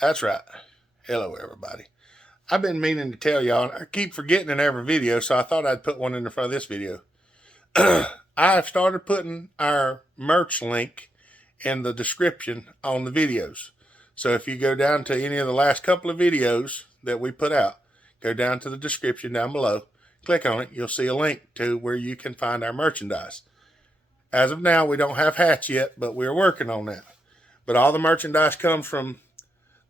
That's right. Hello, everybody. I've been meaning to tell y'all, I keep forgetting in every video, so I thought I'd put one in the front of this video. I've started putting our merch link in the description on the videos. So if you go down to any of the last couple of videos that we put out, go down to the description down below, click on it, you'll see a link to where you can find our merchandise. As of now, we don't have hats yet, but we're working on that. But all the merchandise comes from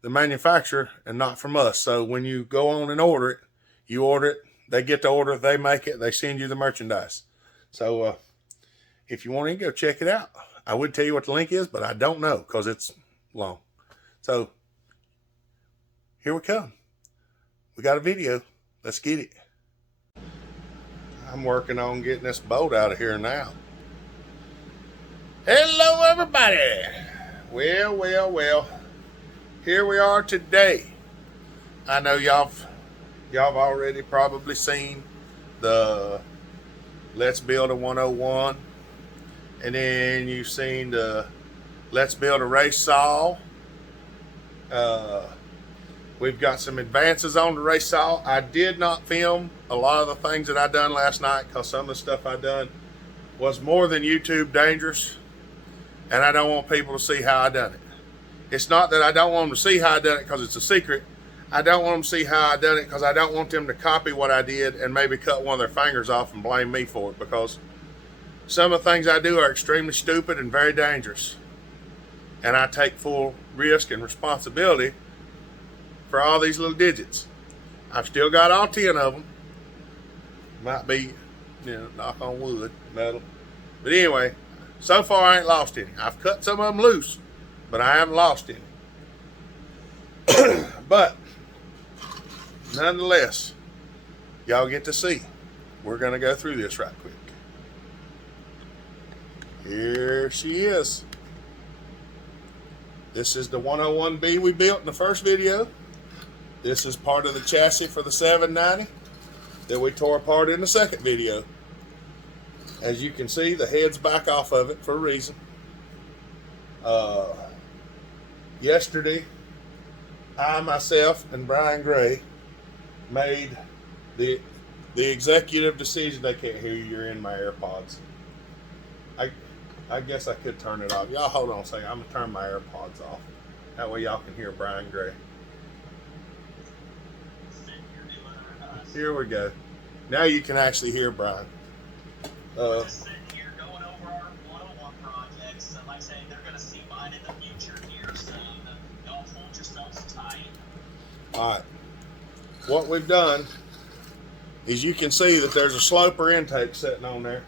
the manufacturer and not from us. So when you go on and order it, you order it, they get the order, they make it, they send you the merchandise. So if you want to go check it out, I would tell you what the link is, but I don't know because it's long. So here we come. We got a video. Let's get it. I'm working on getting this boat out of here now. Hello, everybody. Well. Here we are today. I know y'all already probably seen the Let's Build a 101, and then you've seen the Let's Build a race saw. We've got some advances on the race saw. I did not film a lot of the things that I done last night because some of the stuff I done was more than YouTube dangerous, and I don't want people to see how I done it. It's not that I don't want them to see how I done it because it's a secret. I don't want them to see how I done it because I don't want them to copy what I did and maybe cut one of their fingers off and blame me for it, because some of the things I do are extremely stupid and very dangerous. And I take full risk and responsibility for all these little digits. I've still got all 10 of them. Might be, knock on wood, metal. But anyway, so far I ain't lost any. I've cut some of them loose, but I haven't lost any. But nonetheless, y'all get to see. We're going to go through this right quick. Here she is. This is the 101B we built in the first video. This is part of the chassis for the 790 that we tore apart in the second video. As you can see, the head's back off of it for a reason. Yesterday, I, myself, and Brian Gray made the executive decision. They can't hear you, you're in my AirPods. I guess I could turn it off. Y'all hold on a second. I'm going to turn my AirPods off. That way y'all can hear Brian Gray. Here we go. Now you can actually hear Brian. Just sitting here going over our 101 projects. And like I say, they're going to see mine in the future here, so y'all hold yourselves tight. Alright. What we've done is you can see that there's a sloper intake sitting on there.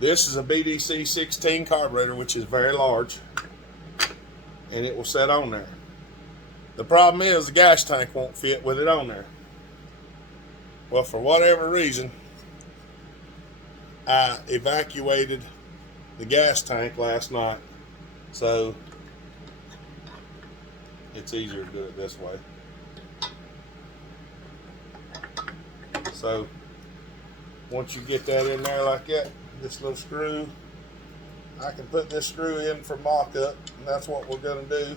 This is a BDC 16 carburetor, which is very large, and it will sit on there. The problem is the gas tank won't fit with it on there. Well, for whatever reason, I evacuated the gas tank last night, so it's easier to do it this way. So once you get that in there like that, this little screw, I can put this screw in for mock-up, and that's what we're going to do.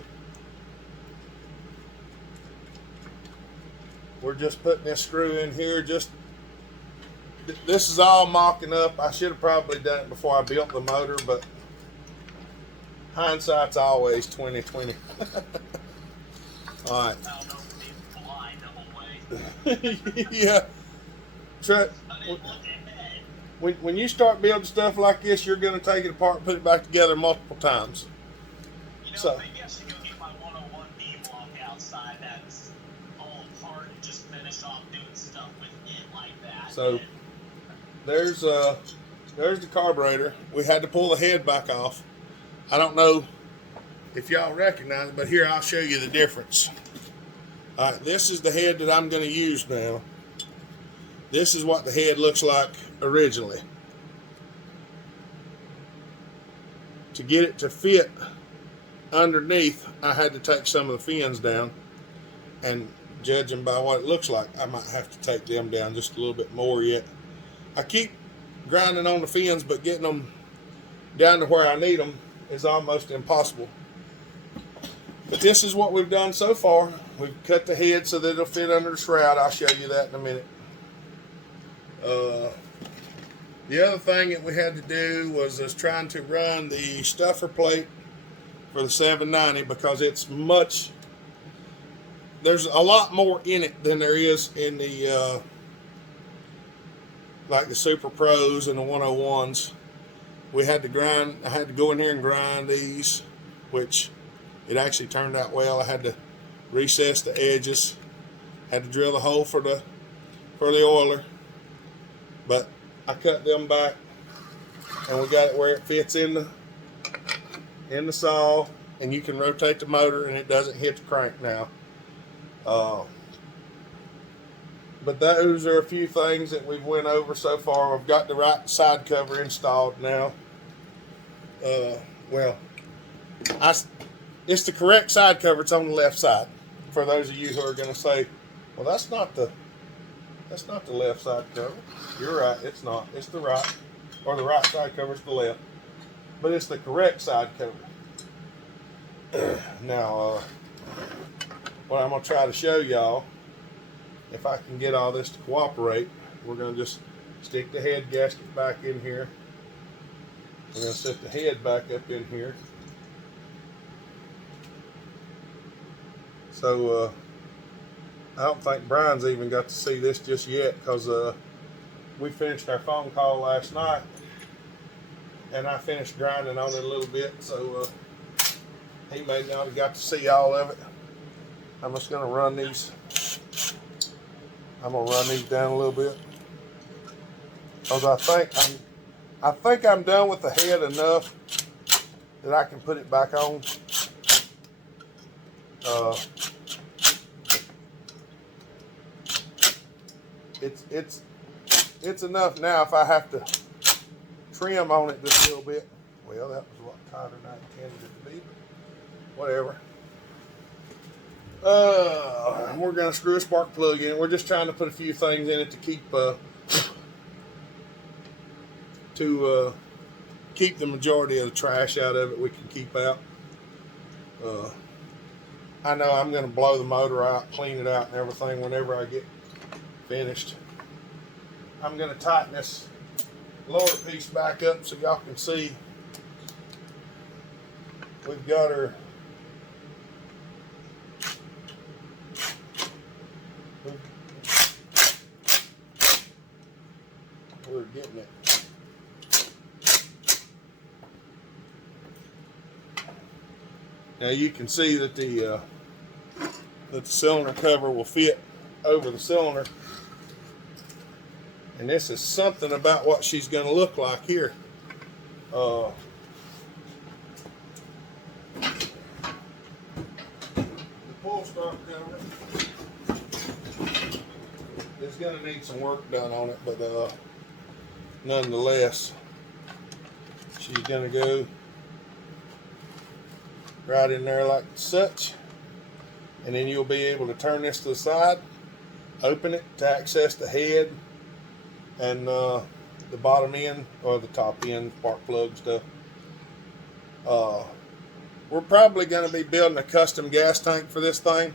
We're just putting this screw in here. This is all mocking up. I should have probably done it before I built the motor, but hindsight's always 20/20. All right. Yeah. When you start building stuff like this, you're going to take it apart and put it back together multiple times. So maybe I should go get my 101B block outside that's all apart and just finish off doing stuff with it like that. So there's the carburetor. We had to pull the head back off. I don't know if y'all recognize it, but here I'll show you the difference. All right, this is the head that I'm going to use now. This is what the head looks like originally. To get it to fit underneath, I had to take some of the fins down, and judging by what it looks like, I might have to take them down just a little bit more yet. I keep grinding on the fins, but getting them down to where I need them is almost impossible. But this is what we've done so far. We've cut the head so that it'll fit under the shroud. I'll show you that in a minute. The other thing that we had to do was trying to run the stuffer plate for the 790 because there's a lot more in it than there is in the like the Super Pros and the 101s. I had to go in here and grind these, which it actually turned out well. I had to recess the edges, had to drill the hole for the oiler, but I cut them back and we got it where it fits in the saw, and you can rotate the motor and it doesn't hit the crank now. But those are a few things that we've went over so far. We've got the right side cover installed now. It's the correct side cover. It's on the left side. For those of you who are going to say, well, that's not the left side cover. You're right. It's not. It's the right, or the right side cover is the left. But it's the correct side cover. Now, what I'm going to try to show y'all, if I can get all this to cooperate, we're going to just stick the head gasket back in here. We're going to set the head back up in here. So, I don't think Brian's even got to see this just yet because we finished our phone call last night and I finished grinding on it a little bit, so he may not have got to see all of it. I'm just going to run these. I'm going to run these down a little bit because I think I'm done with the head enough that I can put it back on. It's enough now. If I have to trim on it just a little bit, well, that was a lot tighter than I intended it to be, but whatever. We're gonna screw a spark plug in. We're just trying to put a few things in it to keep the majority of the trash out of it. We can keep out. I know I'm gonna blow the motor out, clean it out, and everything whenever I get finished. I'm gonna tighten this lower piece back up so y'all can see. We've got her. We're getting it. Now you can see that the cylinder cover will fit over the cylinder, and this is something about what she's going to look like here. The pull stop cover is going to need some work done on it, but nonetheless, she's going to go right in there like such, and then you'll be able to turn this to the side, open it to access the head and the bottom end or the top end spark plug stuff. We're probably going to be building a custom gas tank for this thing.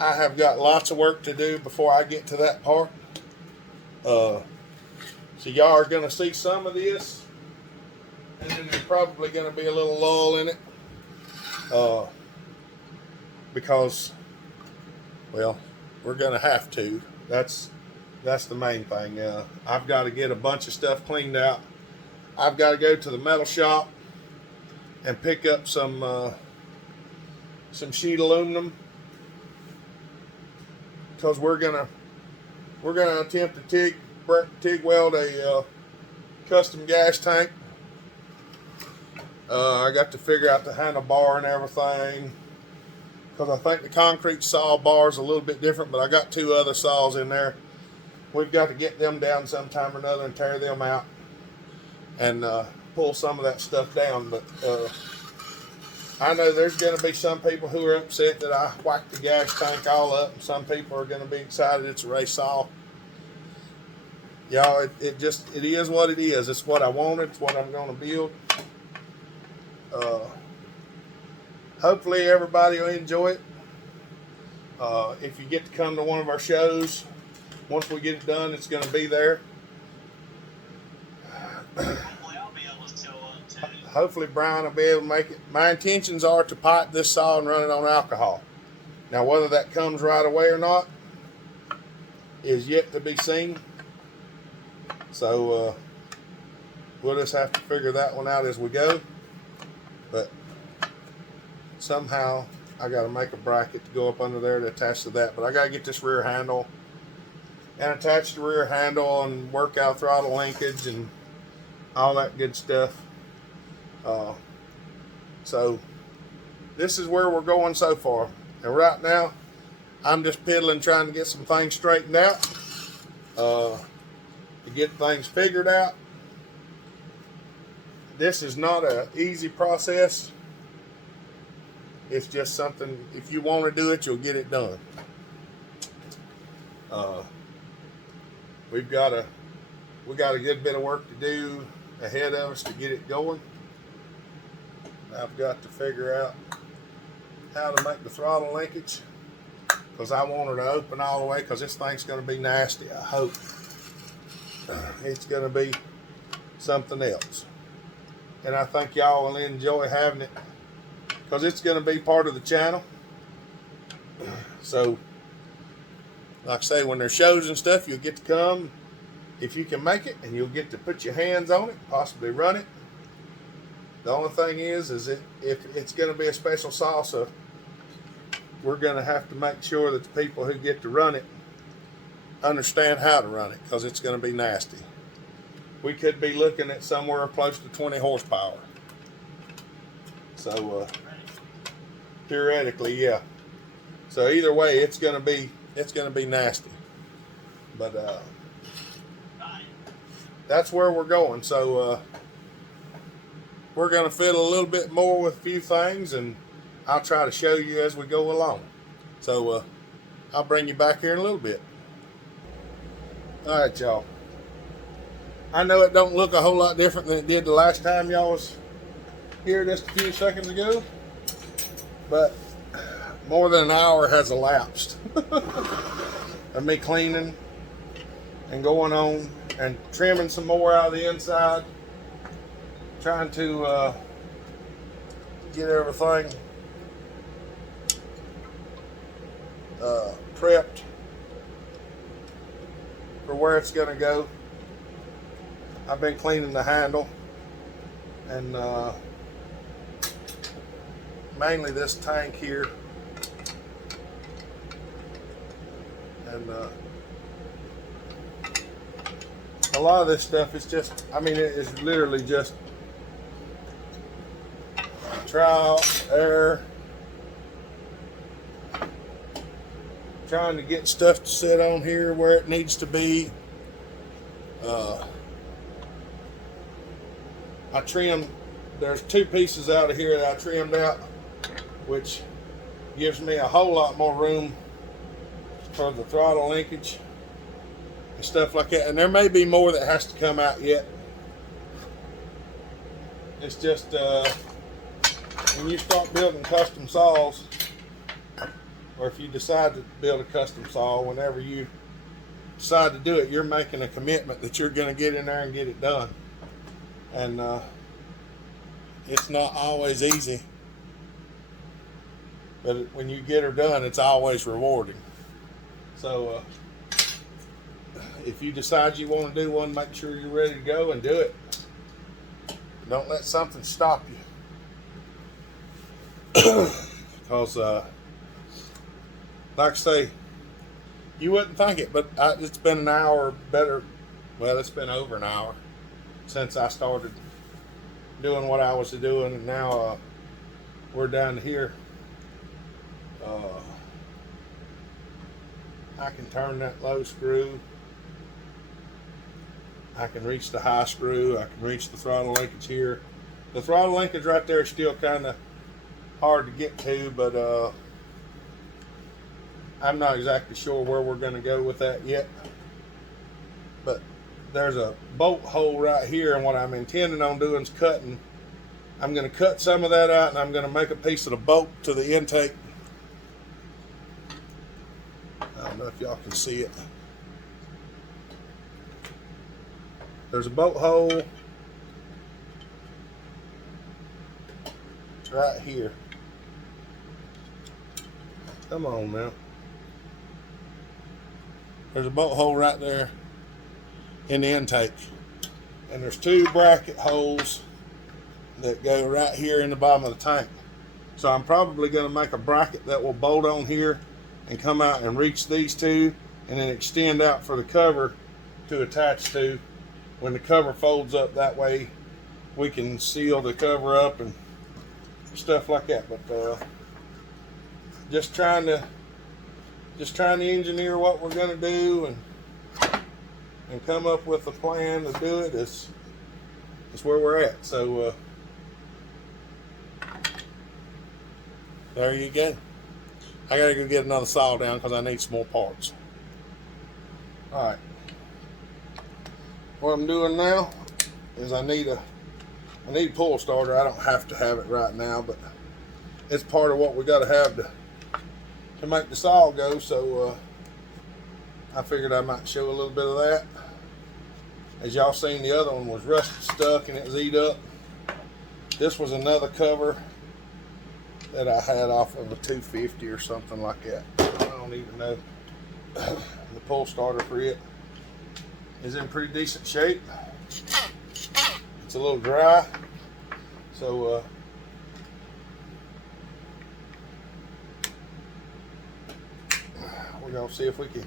I have got lots of work to do before I get to that part. So y'all are going to see some of this, and then there's probably going to be a little lull in it. Because, well, we're going to have to. That's the main thing. I've got to get a bunch of stuff cleaned out. I've got to go to the metal shop and pick up some sheet aluminum, because we're gonna attempt to TIG weld a custom gas tank. I got to figure out the handlebar and everything, because I think the concrete saw bar is a little bit different, but I got two other saws in there. We've got to get them down sometime or another and tear them out and pull some of that stuff down. But I know there's going to be some people who are upset that I whacked the gas tank all up, and some people are going to be excited it's a race saw. Y'all, it is what it is. It's what I wanted. It's what I'm going to build. hopefully everybody will enjoy it. If you get to come to one of our shows, once we get it done, it's going to be there. Hopefully I'll be able to show up too. Hopefully Brian will be able to make it. My intentions are to pipe this saw and run it on alcohol. Now, whether that comes right away or not is yet to be seen. So we'll just have to figure that one out as we go. But somehow I got to make a bracket to go up under there to attach to that. But I got to get this rear handle and attach the rear handle and work out throttle linkage and all that good stuff. So this is where we're going so far. And right now, I'm just piddling trying to get some things straightened out, to get things figured out. This is not an easy process. It's just something, if you want to do it, you'll get it done. We got a good bit of work to do ahead of us to get it going. I've got to figure out how to make the throttle linkage, because I want her to open all the way, because this thing's going to be nasty. I hope it's going to be something else, and I think y'all will enjoy having it, because it's going to be part of the channel. So like I say, when there's shows and stuff, you'll get to come if you can make it, and you'll get to put your hands on it, possibly run it. The only thing is if it's going to be a special salsa, we're going to have to make sure that the people who get to run it understand how to run it, because it's going to be nasty. We could be looking at somewhere close to 20 horsepower. So theoretically, yeah. So either way, it's going to be nasty. But that's where we're going. So we're going to fiddle a little bit more with a few things, and I'll try to show you as we go along. So I'll bring you back here in a little bit. All right, y'all. I know it don't look a whole lot different than it did the last time y'all was here just a few seconds ago, but more than an hour has elapsed of me cleaning and going on and trimming some more out of the inside, trying to get everything prepped for where it's going to go. I've been cleaning the handle and mainly this tank here, and a lot of this stuff is just, I mean, it is literally just trial, error, trying to get stuff to sit on here where it needs to be. I trimmed, there's two pieces out of here that I trimmed out, which gives me a whole lot more room for the throttle linkage and stuff like that. And there may be more that has to come out yet. It's just when you start building custom saws, or if you decide to build a custom saw, whenever you decide to do it, you're making a commitment that you're going to get in there and get it done. And it's not always easy, but when you get her done, it's always rewarding. So if you decide you want to do one, make sure you're ready to go and do it. Don't let something stop you. Because like I say, you wouldn't think it, but it's been an hour better. Well, it's been over an hour since I started doing what I was doing, and now we're down here. I can turn that low screw. I can reach the high screw. I can reach the throttle linkage here. The throttle linkage right there is still kind of hard to get to, but I'm not exactly sure where we're going to go with that yet. But there's a bolt hole right here, and what I'm intending on doing is cutting I'm going to cut some of that out, and I'm going to make a piece of the bolt to the intake. I don't know if y'all can see it. There's a bolt hole right here. Come on now. There's a bolt hole right there in the intake. And there's 2 bracket holes that go right here in the bottom of the tank. So I'm probably going to make a bracket that will bolt on here and come out and reach these 2 and then extend out for the cover to attach to when the cover folds up. That way we can seal the cover up and stuff like that. But just trying to engineer what we're going to do and come up with a plan to do it. Is where we're at. So there you go. I gotta go get another saw down because I need some more parts. Alright. What I'm doing now is I need a pull starter. I don't have to have it right now, but it's part of what we gotta have to make the saw go. So I figured I might show a little bit of that. As y'all seen, the other one was rusted stuck and it was eat up. This was another cover that I had off of a 250 or something like that. I don't even know. The pull starter for it is in pretty decent shape. It's a little dry, so we're gonna see if we can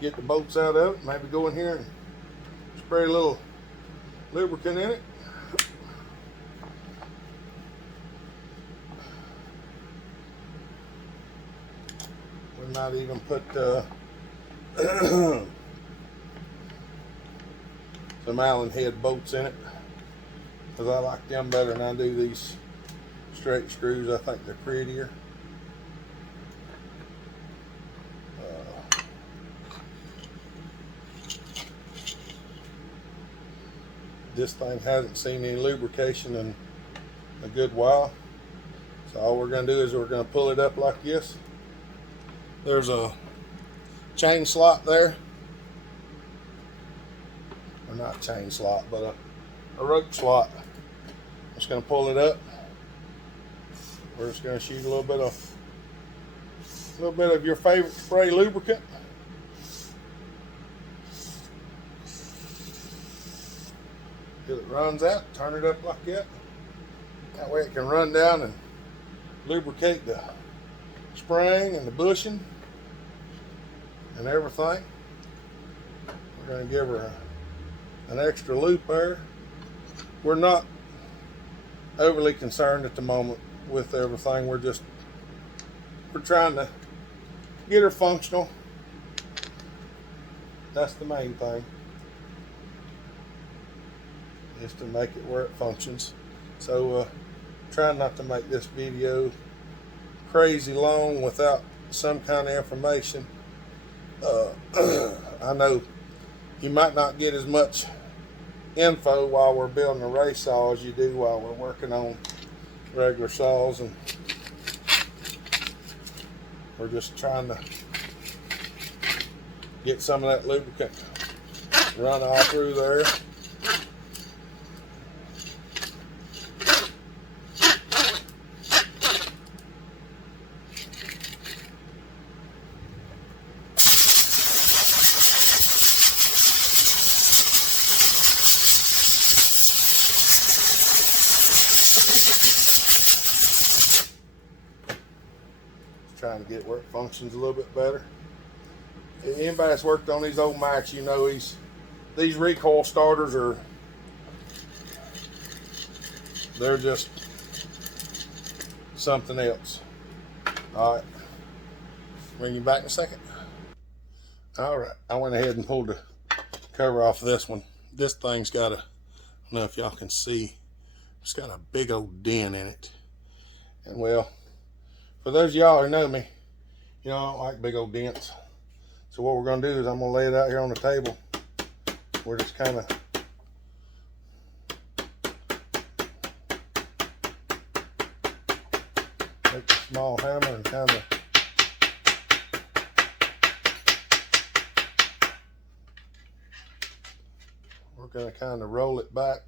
get the bolts out of it. Maybe go in here and spray a little lubricant in it. We might even put some Allen head bolts in it, because I like them better than I do these straight screws. I think they're prettier. This thing hasn't seen any lubrication in a good while, so all we're going to do is we're going to pull it up like this. There's a chain slot there, or not chain slot, but a rope slot. I'm just going to pull it up. We're just going to shoot a little bit of your favorite spray lubricant. Till it runs out, turn it up like that. That way it can run down and lubricate the spring and the bushing and everything. We're going to give her an extra loop there. We're not overly concerned at the moment with everything. We're trying to get her functional. That's the main thing, is to make it where it functions. So trying not to make this video crazy long without some kind of information. I know you might not get as much info while we're building a race saw as you do while we're working on regular saws, and we're just trying to get some of that lubricant run all through there. Trying to get where it functions a little bit better. Anybody that's worked on these old Macs, you know these recoil starters they're just something else. Alright, bring you back in a second. Alright, I went ahead and pulled the cover off of this one. This thing's got I don't know if y'all can see, it's got a big old dent in it. And well, for those of y'all who know me, you know I don't like big old dents. So what we're going to do is I'm going to lay it out here on the table. We're just kind of small hammer and kind of we're going to kind of roll it back.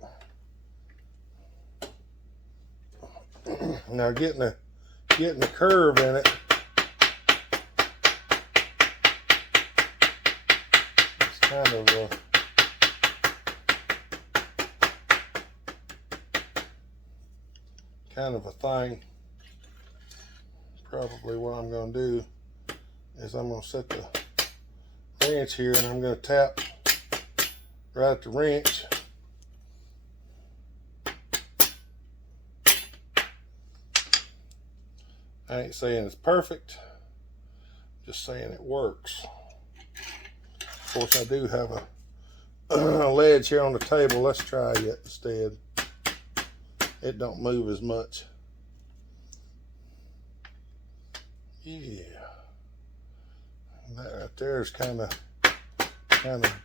Now getting the curve in it, it's kind of a thing. Probably what I'm going to do is I'm going to set the wrench here and I'm going to tap right at the wrench. I ain't saying it's perfect, just saying it works. Of course, I do have a ledge here on the table. Let's try it instead. It don't move as much. Yeah, that right there is kind of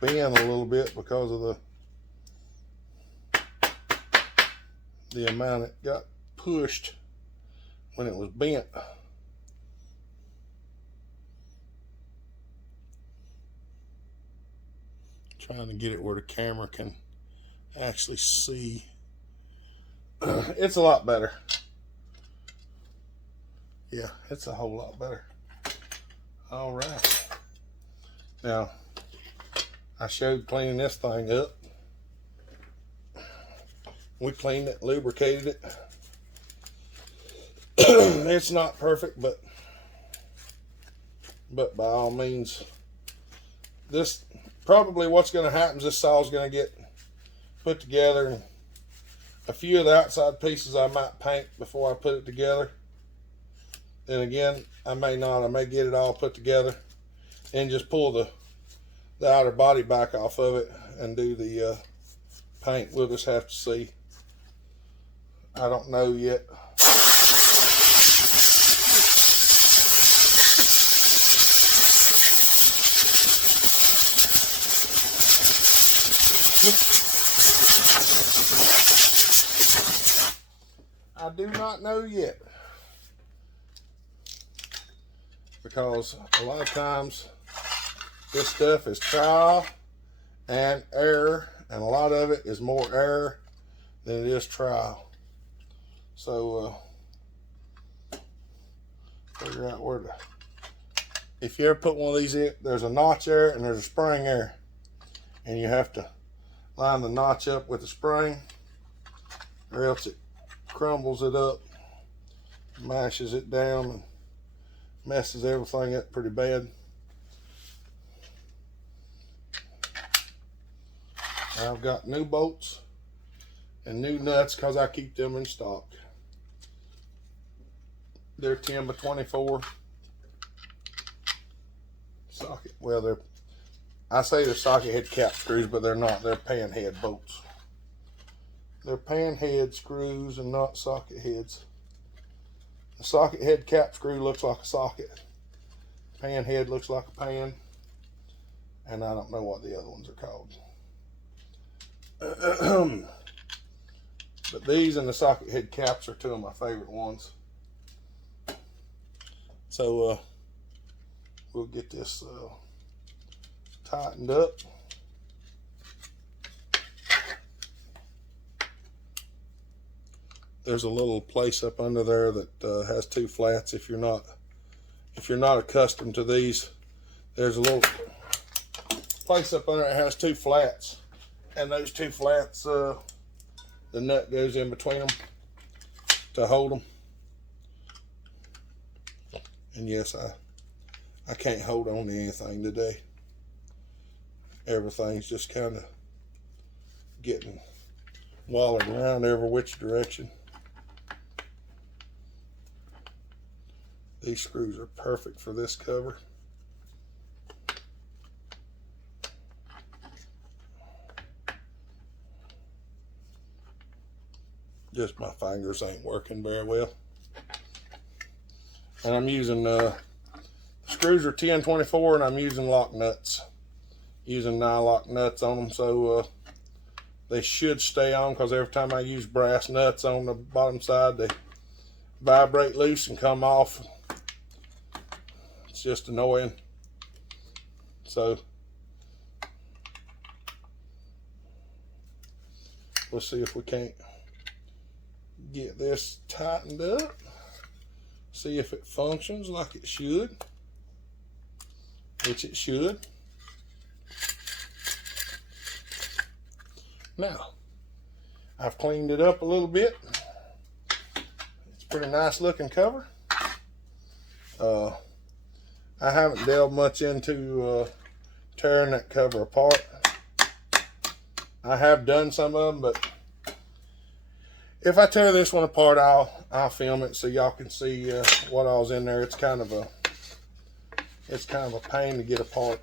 bent a little bit because of the amount it got pushed when it was bent. Trying to get it where the camera can actually see. It's a lot better. Yeah, it's a whole lot better. All right. Now, I showed cleaning this thing up. We cleaned it, lubricated it. It's not perfect, but by all means, this probably what's going to happen is this saw is going to get put together, and a few of the outside pieces I might paint before I put it together. Then again, I may not. I may get it all put together and just pull the outer body back off of it and do the paint. We'll just have to see. I don't know yet. I do not know yet, because a lot of times this stuff is trial and error, and a lot of it is more error than it is trial. So figure out where to, if you ever put one of these in, there's a notch there and there's a spring there, and you have to line the notch up with the spring, or else it crumbles it up, mashes it down, and messes everything up pretty bad. I've got new bolts and new nuts because I keep them in stock. They're 10 by 24 socket. Well, I say they're socket head cap screws, but they're not. They're pan head bolts. They're pan head screws and not socket heads. The socket head cap screw looks like a socket. Pan head looks like a pan. And I don't know what the other ones are called. But these and the socket head caps are two of my favorite ones. So we'll get this tightened up. There's a little place up under there that has two flats. If you're not accustomed to these, there's a little place up under that has two flats, and those two flats, the nut goes in between them to hold them. And yes, I can't hold on to anything today. Everything's just kind of getting walling around every which direction. These screws are perfect for this cover. Just my fingers ain't working very well. And I'm using, screws are 1024 and I'm using lock nuts. Using nylock nuts on them, so they should stay on, because every time I use brass nuts on the bottom side, they vibrate loose and come off. It's just annoying. So we'll see if we can't get this tightened up. See if it functions like it should, which it should. Now, I've cleaned it up a little bit. It's a pretty nice looking cover. I haven't delved much into tearing that cover apart. I have done some of them, but if I tear this one apart, I'll film it so y'all can see what all's in there. It's kind of a pain to get apart.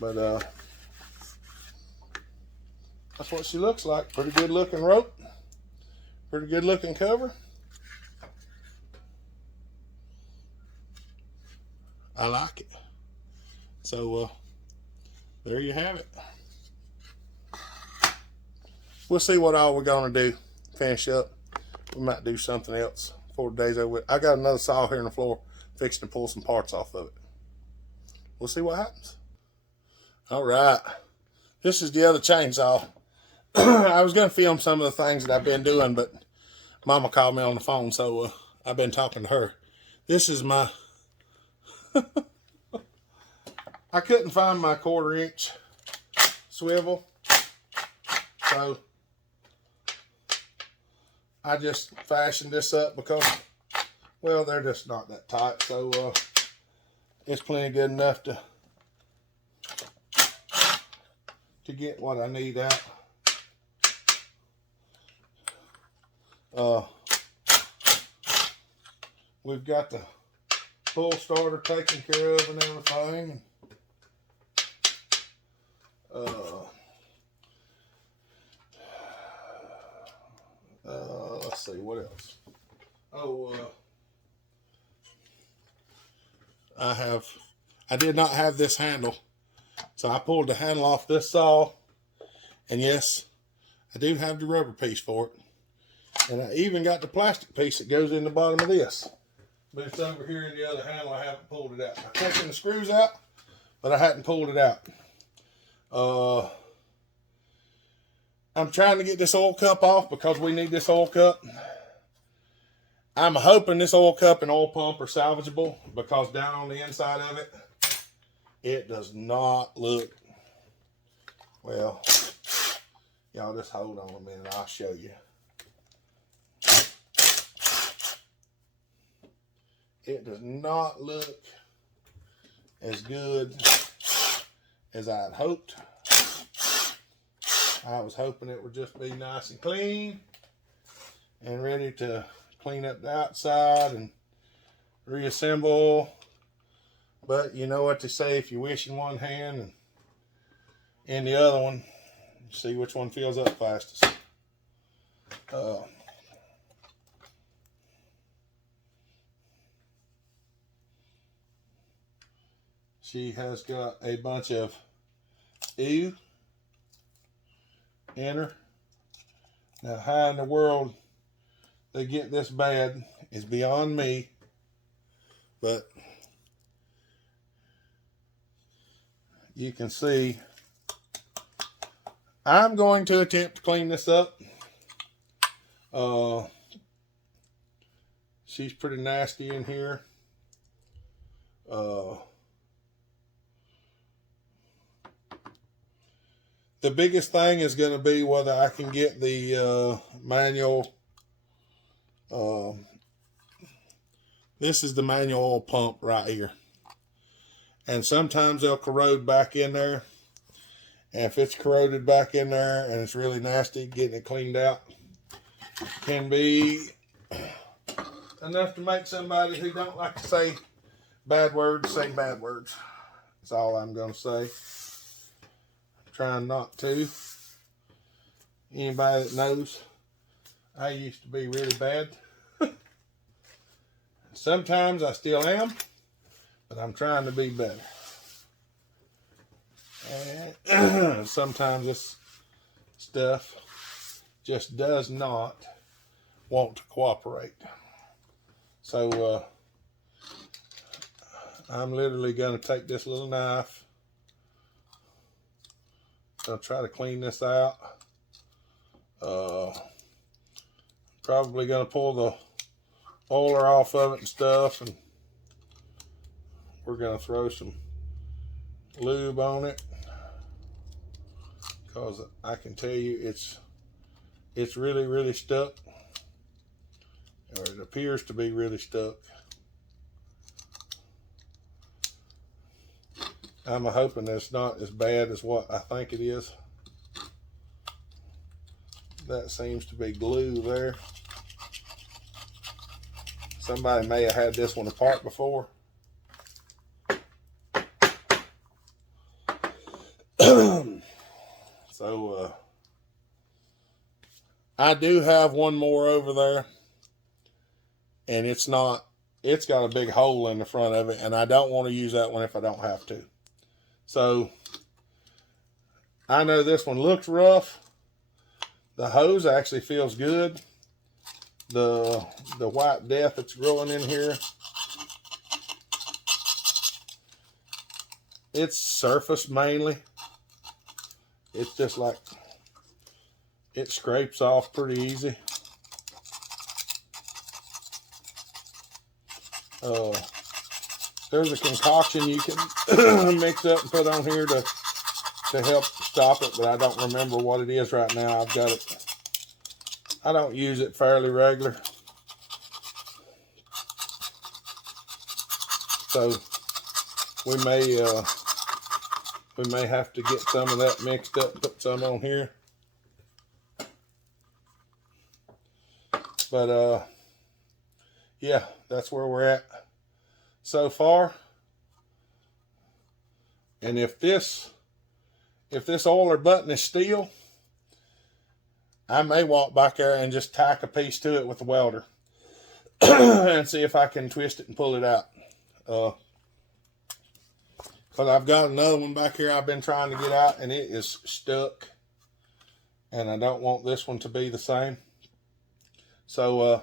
But that's what she looks like. Pretty good looking rope. Pretty good looking cover. I like it. So there you have it. We'll see what all we're gonna do. Finish up. We might do something else before the day's over with. I got another saw here on the floor, fixing to pull some parts off of it. We'll see what happens. All right, this is the other chainsaw. I was gonna film some of the things that I've been doing, but Mama called me on the phone, so I've been talking to her. This is my I couldn't find my 1/4 inch swivel, so I just fashioned this up because, well, they're just not that tight, so it's plenty good enough to get what I need out. We've got the full starter taken care of and everything. Let's see what else. I did not have this handle, so I pulled the handle off this saw, and yes, I do have the rubber piece for it, and I even got the plastic piece that goes in the bottom of this, but it's over here in the other handle. I haven't pulled it out. I've taken the screws out, but I hadn't pulled it out. I'm trying to get this oil cup off because we need this oil cup. I'm hoping this oil cup and oil pump are salvageable, because down on the inside of it, it does not look, well, y'all just hold on a minute, I'll show you. It does not look as good as I had hoped. I was hoping it would just be nice and clean and ready to clean up the outside and reassemble. But you know what they say, if you wish in one hand and in the other one, see which one fills up fastest. She has got a bunch of ew in her. Now, how in the world they get this bad is beyond me, but you can see I'm going to attempt to clean this up. She's pretty nasty in here. The biggest thing is going to be whether I can get the manual. This is the manual oil pump right here. And sometimes they'll corrode back in there. And if it's corroded back in there and it's really nasty, getting it cleaned out can be enough to make somebody who don't like to say bad words say bad words. That's all I'm going to say. Trying not to. Anybody that knows, I used to be really bad. Sometimes I still am, but I'm trying to be better. And sometimes this stuff just does not want to cooperate. So I'm literally going to take this little knife. I'll try to clean this out. Probably going to pull the oiler off of it and stuff, and we're going to throw some lube on it, because I can tell you it's really stuck, or it appears to be really stuck. I'm hoping it's not as bad as what I think it is. That seems to be glue there. Somebody may have had this one apart before. So I do have one more over there, and it's got a big hole in the front of it, and I don't want to use that one if I don't have to. So I know this one looks rough. The hose actually feels good. The white death that's growing in here, it's surface mainly. It's just like, it scrapes off pretty easy. There's a concoction you can mix up and put on here to help stop it, but I don't remember what it is right now. I've got it. I don't use it fairly regular, so we may have to get some of that mixed up, put some on here. But yeah, that's where we're at so far. And if this oiler button is steel, I may walk back there and just tack a piece to it with the welder and see if I can twist it and pull it out. But I've got another one back here I've been trying to get out, and it is stuck, and I don't want this one to be the same. So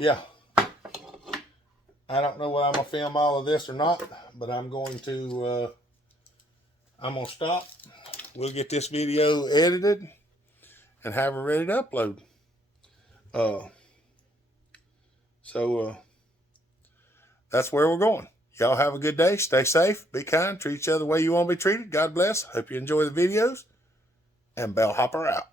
yeah, I don't know whether I'm gonna film all of this or not, but I'm going to stop. We'll get this video edited and have it ready to upload. So that's where we're going. Y'all have a good day. Stay safe. Be kind. Treat each other the way you want to be treated. God bless. Hope you enjoy the videos. And Bellhopper out.